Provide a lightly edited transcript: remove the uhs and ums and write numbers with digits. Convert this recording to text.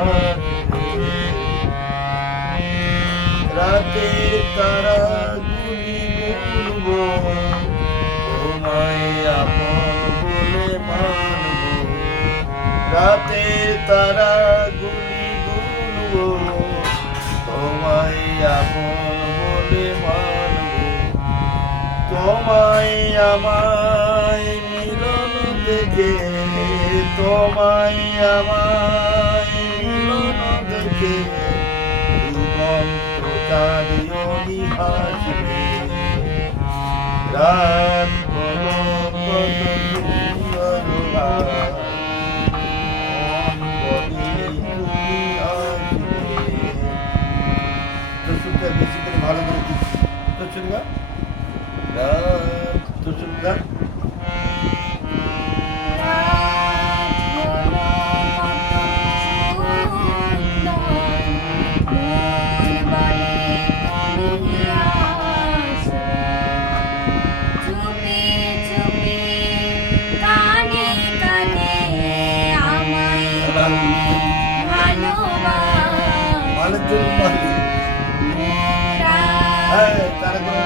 আসবে। রাতের তারাগুলি গুনবো, তোমায় আপন বলে মানব। রাতের তারাগুলি গুনবো, তোমায় আপন বলে মানব। তোমায় আমায় মিলন দেখে, তোমায় আমায় মিলন দেখে দিগন্ত চাঁদিনী হাসবে। রাত হলো কত সুন্দর রাত, মন বলে তুমি আসবে। তো শুনতে বেশি করে ভালো করে দিচ্ছি তো শুনবা রাত তো শুনবা। ভালো চলুন, হ্যাঁ তারা কোনো